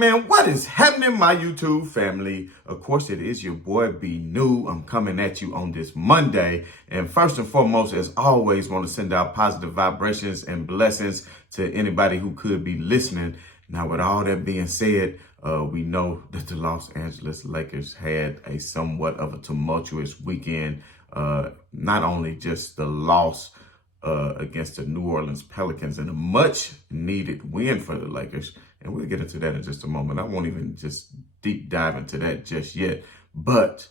Man, what is happening, my YouTube family? Of course, it is your boy B New. I'm coming at you on this Monday. And first and foremost, as always, want to send out positive vibrations and blessings to anybody who could be listening. Now, with all that being said, we know that the Los Angeles Lakers had a somewhat of a tumultuous weekend. Not only just the loss against the New Orleans Pelicans and a much needed win for the Lakers. And we'll get into that in just a moment. I won't even just deep dive into that just yet. But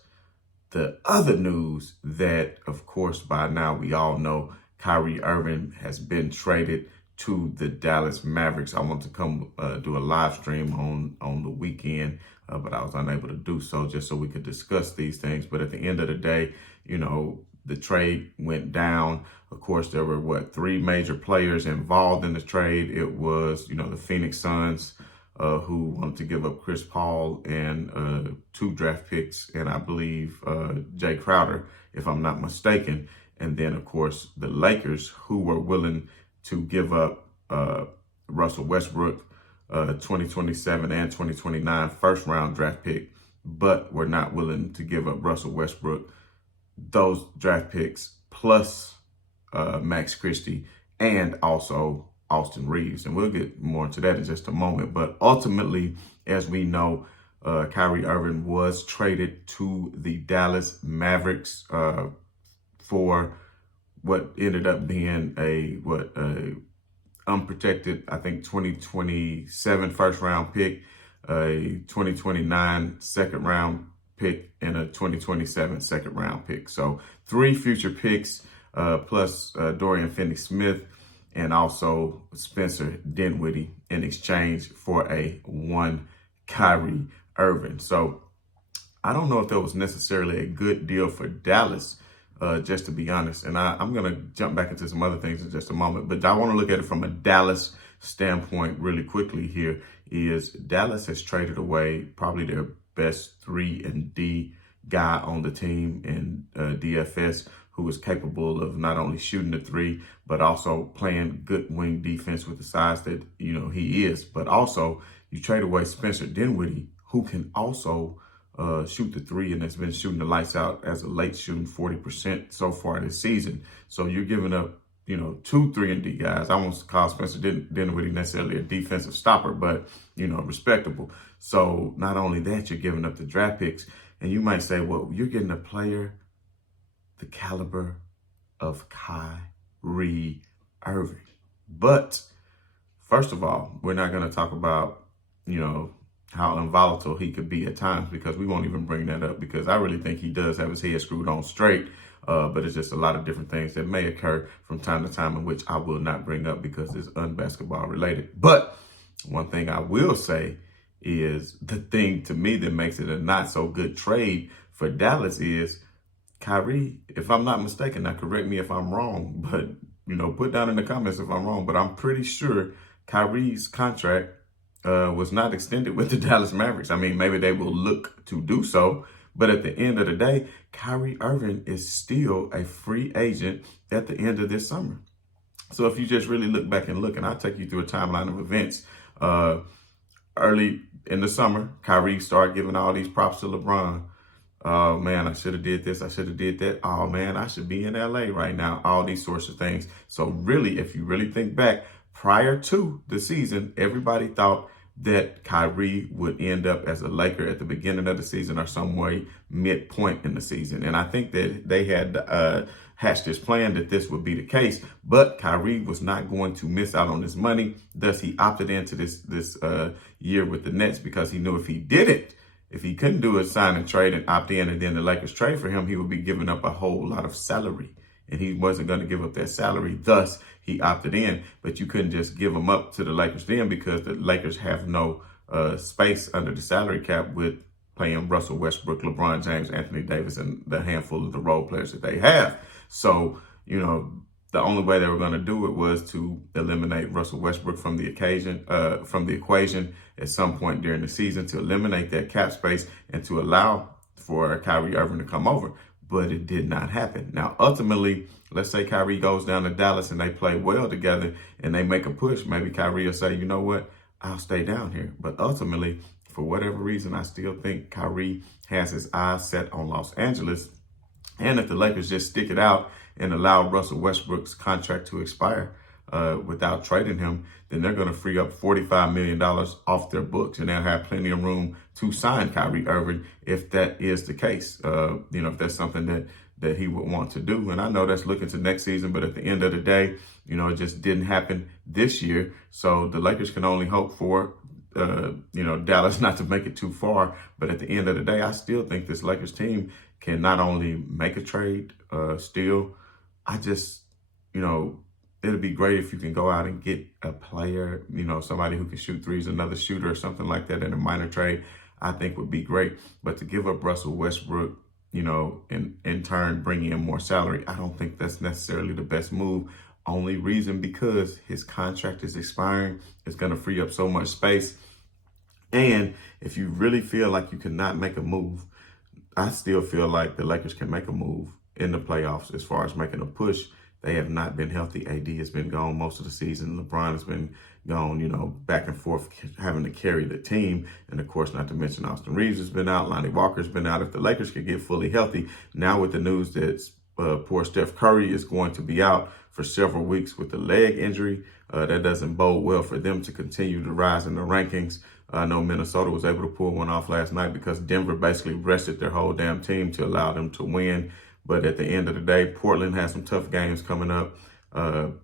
the other news that, of course, by now we all know Kyrie Irving has been traded to the Dallas Mavericks. I want to come do a live stream on the weekend, but I was unable to do so just so we could discuss these things. But at the end of the day, you know, the trade went down. Of course, there were, three major players involved in the trade. It was, the Phoenix Suns who wanted to give up Chris Paul and 2 draft picks, and I believe Jay Crowder, if I'm not mistaken. And then, of course, the Lakers, who were willing to give up Russell Westbrook, 2027 and 2029 first-round draft pick, but were not willing to give up Russell Westbrook, those draft picks, plus Max Christie and also Austin Reeves. And we'll get more into that in just a moment. But ultimately, as we know, Kyrie Irving was traded to the Dallas Mavericks for what ended up being a unprotected, I think, 2027 first round pick, a 2029 second round pick, and a 2027 second round pick. So 3 future picks, plus Dorian Finney-Smith and also Spencer Dinwiddie in exchange for a 1 Kyrie Irving. So I don't know if that was necessarily a good deal for Dallas, just to be honest. And I'm going to jump back into some other things in just a moment. But I want to look at it from a Dallas standpoint really quickly here. Is Dallas has traded away probably their best 3-and-D guy on the team in DFS, who is capable of not only shooting the 3, but also playing good wing defense with the size that, he is. But also, you trade away Spencer Dinwiddie, who can also shoot the 3 and has been shooting the lights out as a late shooting 40% so far this season. So you're giving up, 2 3-and-D guys. I won't call Spencer Dinwiddie necessarily a defensive stopper, but, respectable. So not only that, you're giving up the draft picks. And you might say, well, you're getting a player the caliber of Kyrie Irving. But first of all, we're not going to talk about, how unvolatile he could be at times, because we won't even bring that up, because I really think he does have his head screwed on straight. But it's just a lot of different things that may occur from time to time, in which I will not bring up because it's unbasketball related. But one thing I will say is the thing to me that makes it a not so good trade for Dallas is Kyrie, if I'm not mistaken, now correct me if I'm wrong, but, put down in the comments if I'm wrong, but I'm pretty sure Kyrie's contract was not extended with the Dallas Mavericks. I mean, maybe they will look to do so, but at the end of the day, Kyrie Irving is still a free agent at the end of this summer. So if you just really look back and I'll take you through a timeline of events. Early in the summer, Kyrie started giving all these props to LeBron. Oh, man, I should have did this. I should have did that. Oh, man, I should be in LA right now. All these sorts of things. So really, if you really think back, prior to the season, everybody thought that Kyrie would end up as a Laker at the beginning of the season or some way midpoint in the season. And I think that they had hatched this plan that this would be the case, but Kyrie was not going to miss out on this money. Thus, he opted into this year with the Nets, because he knew if he didn't, if he couldn't do a sign and trade and opt in, and then the Lakers trade for him, he would be giving up a whole lot of salary. And he wasn't going to give up that salary. Thus, he opted in. But you couldn't just give him up to the Lakers then, because the Lakers have no space under the salary cap with playing Russell Westbrook, LeBron James, Anthony Davis, and the handful of the role players that they have. So, the only way they were going to do it was to eliminate Russell Westbrook from the equation at some point during the season, to eliminate that cap space and to allow for Kyrie Irving to come over. But it did not happen. Now, ultimately, let's say Kyrie goes down to Dallas and they play well together and they make a push. Maybe Kyrie will say, you know what? I'll stay down here. But ultimately, for whatever reason, I still think Kyrie has his eyes set on Los Angeles. And if the Lakers just stick it out and allow Russell Westbrook's contract to expire without trading him, then they're going to free up $45 million off their books, and they'll have plenty of room to sign Kyrie Irving if that is the case. If that's something that he would want to do. And I know that's looking to next season, but at the end of the day, it just didn't happen this year. So the Lakers can only hope for Dallas not to make it too far. But at the end of the day, I still think this Lakers team can not only make a trade, it'll be great if you can go out and get a player, somebody who can shoot threes, another shooter or something like that in a minor trade, I think would be great. But to give up Russell Westbrook, and in turn bring in more salary, I don't think that's necessarily the best move. Only reason because his contract is expiring. It's going to free up so much space. And if you really feel like you cannot make a move, I still feel like the Lakers can make a move in the playoffs as far as making a push. They have not been healthy. AD has been gone most of the season. LeBron has been gone, back and forth, having to carry the team. And of course, not to mention Austin Reeves has been out. Lonnie Walker's been out. If the Lakers could get fully healthy, now with the news that poor Steph Curry is going to be out for several weeks with a leg injury, that doesn't bode well for them to continue to rise in the rankings. I know Minnesota was able to pull one off last night because Denver basically rested their whole damn team to allow them to win. But at the end of the day, Portland has some tough games coming up.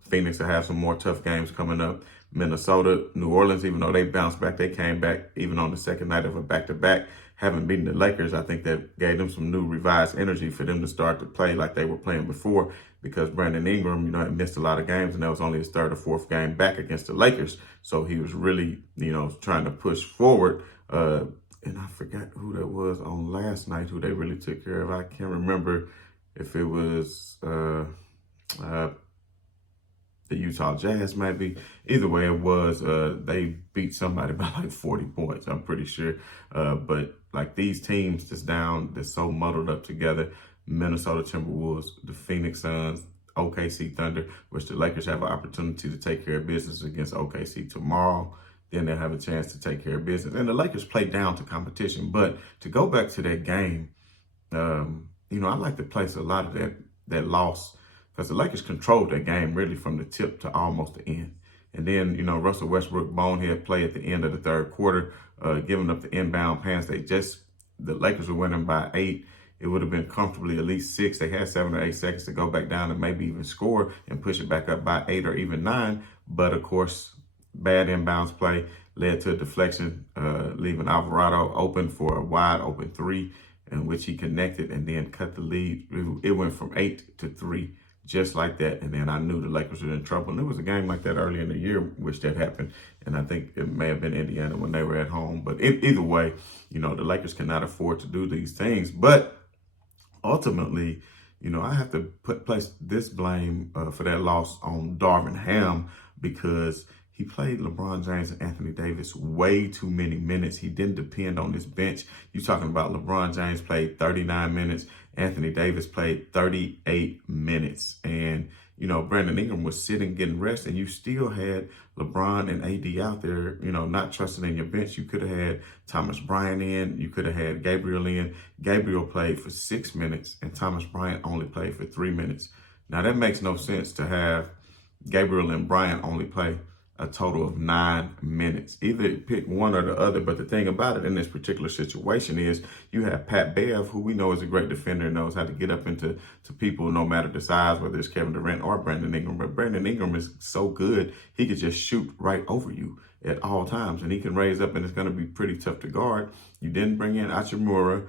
Phoenix will have some more tough games coming up. Minnesota, New Orleans, even though they bounced back, they came back even on the second night of a back-to-back. Having beaten the Lakers, I think that gave them some new revised energy for them to start to play like they were playing before, because Brandon Ingram, had missed a lot of games, and that was only his third or fourth game back against the Lakers. So he was really, trying to push forward. And I forgot who that was on last night, who they really took care of. I can't remember if it was the Utah Jazz, maybe. Either way it was, they beat somebody by like 40 points, I'm pretty sure. But like these teams that's so muddled up together, Minnesota Timberwolves, the Phoenix Suns, OKC Thunder, which the Lakers have an opportunity to take care of business against OKC tomorrow. Then they'll have a chance to take care of business. And the Lakers play down to competition. But to go back to that game, I like to place a lot of that loss, because the Lakers controlled that game really from the tip to almost the end. And then, Russell Westbrook bonehead play at the end of the third quarter, giving up the inbound pass. The Lakers were winning by 8. It would have been comfortably at least 6. They had 7 or 8 seconds to go back down and maybe even score and push it back up by 8 or even 9. But of course, bad inbounds play led to a deflection, leaving Alvarado open for a wide open 3, in which he connected and then cut the lead. It went from 8 to 3, just like that. And then I knew the Lakers were in trouble. And there was a game like that early in the year which that happened. And I think it may have been Indiana when they were at home. But either way, the Lakers cannot afford to do these things. But ultimately, I have to place this blame for that loss on Darvin Ham, because he played LeBron James and Anthony Davis way too many minutes. He didn't depend on his bench. You're talking about LeBron James played 39 minutes. Anthony Davis played 38 minutes. And, Brandon Ingram was sitting getting rest, and you still had LeBron and AD out there, not trusting in your bench. You could have had Thomas Bryant in. You could have had Gabriel in. Gabriel played for 6 minutes, and Thomas Bryant only played for 3 minutes. Now, that makes no sense to have Gabriel and Bryant only play a total of 9 minutes. Either pick one or the other. But the thing about it in this particular situation is you have Pat Bev, who we know is a great defender, knows how to get up into people no matter the size, whether it's Kevin Durant or Brandon Ingram. But Brandon Ingram is so good, he could just shoot right over you at all times. And he can raise up, and it's going to be pretty tough to guard. You didn't bring in Hachimura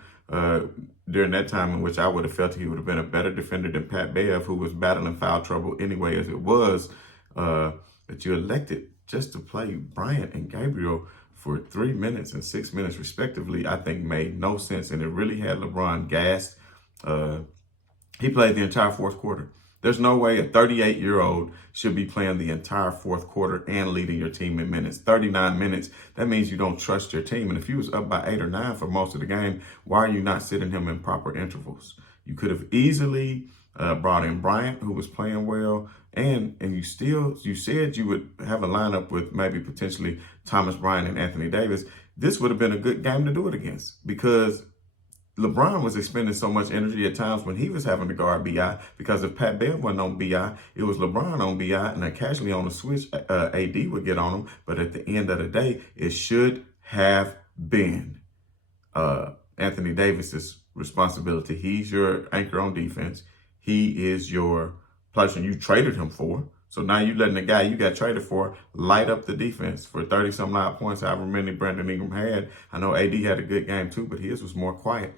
during that time, in which I would have felt he would have been a better defender than Pat Bev, who was battling foul trouble anyway as it was. But you elected just to play Bryant and Gabriel for 3 minutes and 6 minutes respectively, I think made no sense. And it really had LeBron gassed. He played the entire fourth quarter. There's no way a 38-year-old should be playing the entire fourth quarter and leading your team in minutes. 39 minutes, that means you don't trust your team. And if he was up by 8 or 9 for most of the game, why are you not sitting him in proper intervals? You could have easily brought in Bryant, who was playing well, and you said you would have a lineup with maybe potentially Thomas Bryant and Anthony Davis. This would have been a good game to do it against because LeBron was expending so much energy at times when he was having to guard BI because if Pat Bev wasn't on BI, it was LeBron on BI, and occasionally on the switch, AD would get on him. But at the end of the day, it should have been Anthony Davis's responsibility. He's your anchor on defense. He is your person you traded him for. So now you're letting the guy you got traded for light up the defense for 30-some odd points, however many Brandon Ingram had. I know AD had a good game too, but his was more quiet.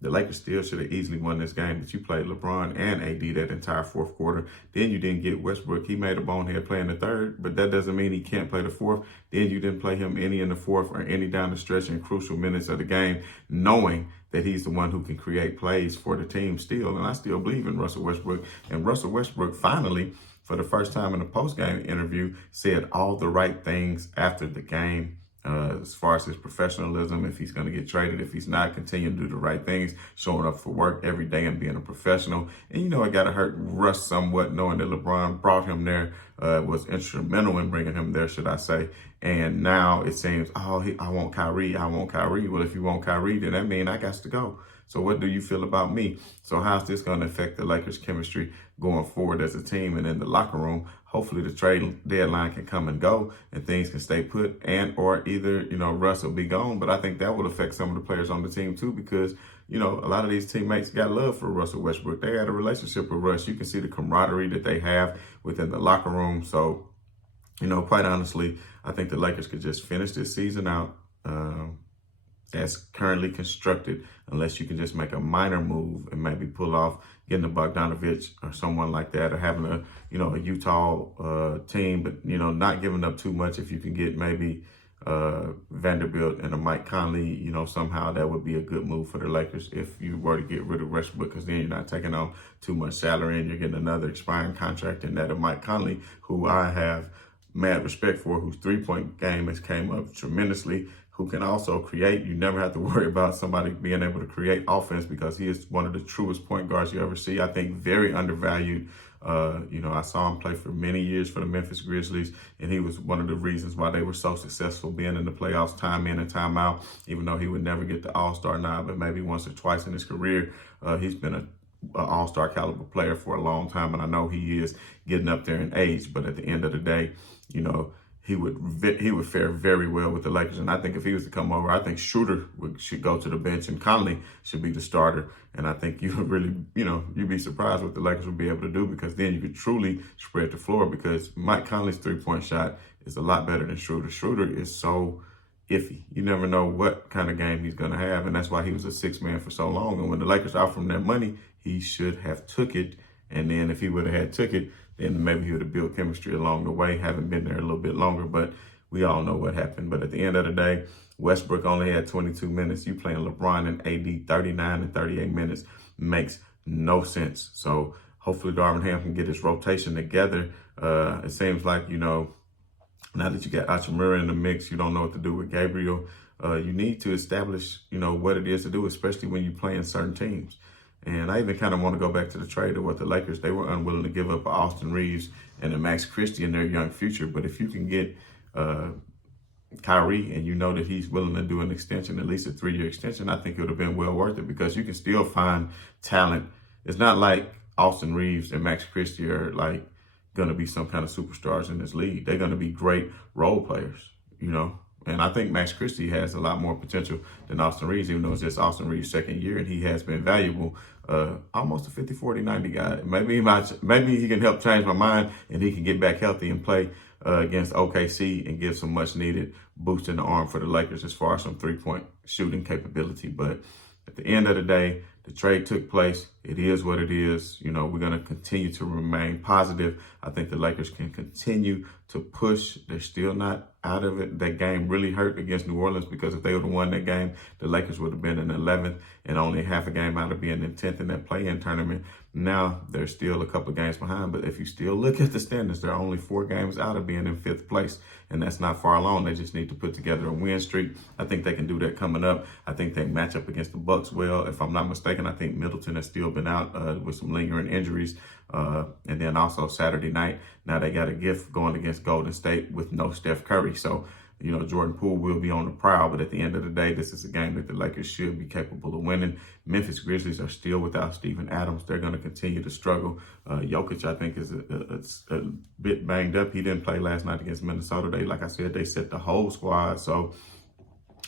The Lakers still should have easily won this game, but you played LeBron and AD that entire fourth quarter. Then you didn't get Westbrook. He made a bonehead play in the third, but that doesn't mean he can't play the fourth. Then you didn't play him any in the fourth or any down the stretch in crucial minutes of the game, knowing that he's the one who can create plays for the team still. And I still believe in Russell Westbrook. And Russell Westbrook finally, for the first time in a postgame interview, said all the right things after the game. As far as his professionalism, if he's going to get traded, if he's not, continuing to do the right things, showing up for work every day and being a professional. And, it got to hurt Russ somewhat knowing that LeBron brought him there, was instrumental in bringing him there, should I say. And now it seems, I want Kyrie. Well, if you want Kyrie, then that means I got to go. So what do you feel about me? So how's this going to affect the Lakers' chemistry going forward as a team and in the locker room? Hopefully the trade deadline can come and go and things can stay put or either, Russ will be gone. But I think that will affect some of the players on the team too because, a lot of these teammates got love for Russell Westbrook. They had a relationship with Russ. You can see the camaraderie that they have within the locker room. So, quite honestly, I think the Lakers could just finish this season out as currently constructed, unless you can just make a minor move and maybe pull off getting a Bogdanovich or someone like that, or having a Utah team, but not giving up too much. If you can get maybe Vanderbilt and a Mike Conley, somehow that would be a good move for the Lakers if you were to get rid of Westbrook, because then you're not taking on too much salary and you're getting another expiring contract in that of Mike Conley, who I have mad respect for, whose three-point game has came up tremendously, who can also create. You never have to worry about somebody being able to create offense because he is one of the truest point guards you ever see. I think very undervalued. I saw him play for many years for the Memphis Grizzlies, and he was one of the reasons why they were so successful being in the playoffs time in and time out, even though he would never get the All-Star nod, but maybe once or twice in his career. He's been an All-Star caliber player for a long time, and I know he is getting up there in age, but at the end of the day, he would fare very well with the Lakers. And I think if he was to come over, I think Schroeder should go to the bench and Conley should be the starter. And I think you would really, you'd be surprised what the Lakers would be able to do, because then you could truly spread the floor, because Mike Conley's three-point shot is a lot better than Schroeder. Schroeder is so iffy. You never know what kind of game he's going to have. And that's why he was a sixth man for so long. And when the Lakers offered him that money, he should have took it. And then if he would have took it, then maybe he would have built chemistry along the way, having been there a little bit longer. But we all know what happened. But at the end of the day, Westbrook only had 22 minutes. You playing LeBron and AD 39 and 38 minutes makes no sense. So hopefully Darvin Ham can get his rotation together. It seems like, now that you got Hachimura in the mix, you don't know what to do with Gabriel. You need to establish, what it is to do, especially when you're playing certain teams. And I even kind of want to go back to the trade of what the Lakers, they were unwilling to give up Austin Reeves and a Max Christie in their young future. But if you can get Kyrie and you know that he's willing to do an extension, at least a 3-year extension, I think it would have been well worth it, because you can still find talent. It's not like Austin Reeves and Max Christie are like going to be some kind of superstars in this league. They're going to be great role players, And I think Max Christie has a lot more potential than Austin Reeves, even though it's just Austin Reeves' second year, and he has been valuable. Almost a 50, 40, 90 guy. Maybe he can help change my mind and he can get back healthy and play against OKC and give some much needed boost in the arm for the Lakers as far as some 3-point shooting capability. But at the end of the day, the trade took place. It is what it is. We're going to continue to remain positive. I think the Lakers can continue to push. They're still not out of it. That game really hurt against New Orleans, because if they would have won that game, the Lakers would have been in 11th and only half a game out of being in 10th in that play-in tournament. Now they're still a couple of games behind, but if you still look at the standings, they're only 4 games out of being in 5th place, and that's not far along. They just need to put together a win streak. I think they can do that coming up. I think they match up against the Bucks well, if I'm not mistaken. mistaken. I think Middleton has still been out with some lingering injuries. And then also Saturday night, now they got a gift going against Golden State with no Steph Curry. So, Jordan Poole will be on the prowl, but at the end of the day, this is a game that the Lakers should be capable of winning. Memphis Grizzlies are still without Steven Adams. They're going to continue to struggle. Jokic, I think, is a bit banged up. He didn't play last night against Minnesota. Like I said, they set the whole squad. So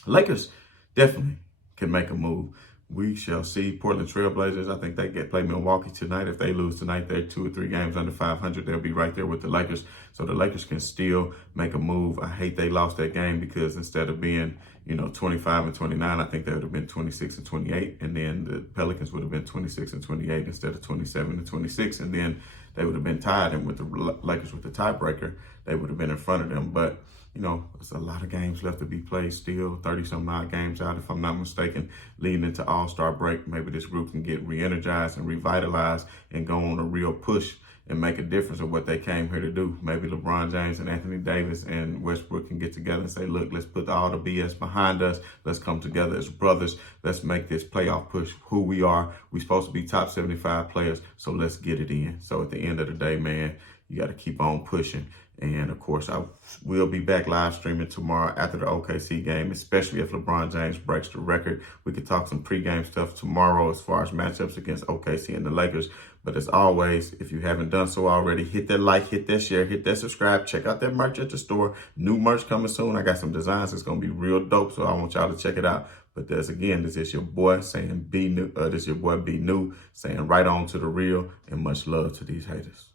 Lakers definitely can make a move. We shall see. Portland Trailblazers, I think they play Milwaukee tonight. If they lose tonight, they're 2 or 3 games under 500. They'll be right there with the Lakers. So the Lakers can still make a move. I hate they lost that game because instead of being, 25 and 29, I think they would have been 26 and 28. And then the Pelicans would have been 26 and 28 instead of 27 and 26. And then they would have been tied. And with the Lakers with the tiebreaker, they would have been in front of them. But there's a lot of games left to be played still, 30-some odd games out, if I'm not mistaken, leading into All-Star break. Maybe this group can get re-energized and revitalized and go on a real push and make a difference of what they came here to do. Maybe LeBron James and Anthony Davis and Westbrook can get together and say, look, let's put all the BS behind us. Let's come together as brothers. Let's make this playoff push who we are. We're supposed to be top 75 players, so let's get it in. So at the end of the day, man, you got to keep on pushing. And, of course, I will be back live streaming tomorrow after the OKC game, especially if LeBron James breaks the record. We could talk some pregame stuff tomorrow as far as matchups against OKC and the Lakers. But as always, if you haven't done so already, hit that like, hit that share, hit that subscribe. Check out that merch at the store. New merch coming soon. I got some designs. It's going to be real dope, so I want y'all to check it out. But this is your boy saying be new. This is your boy Be New saying right on to the real, and much love to these haters.